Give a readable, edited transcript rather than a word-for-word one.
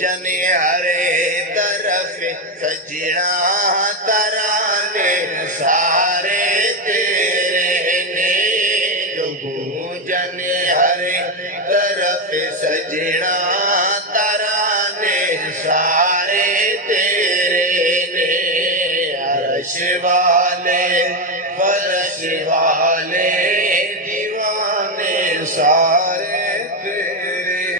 गूंजने हरे तरफ सजना तराने सारे तेरे ने। गूंजने हरे तरफ सजना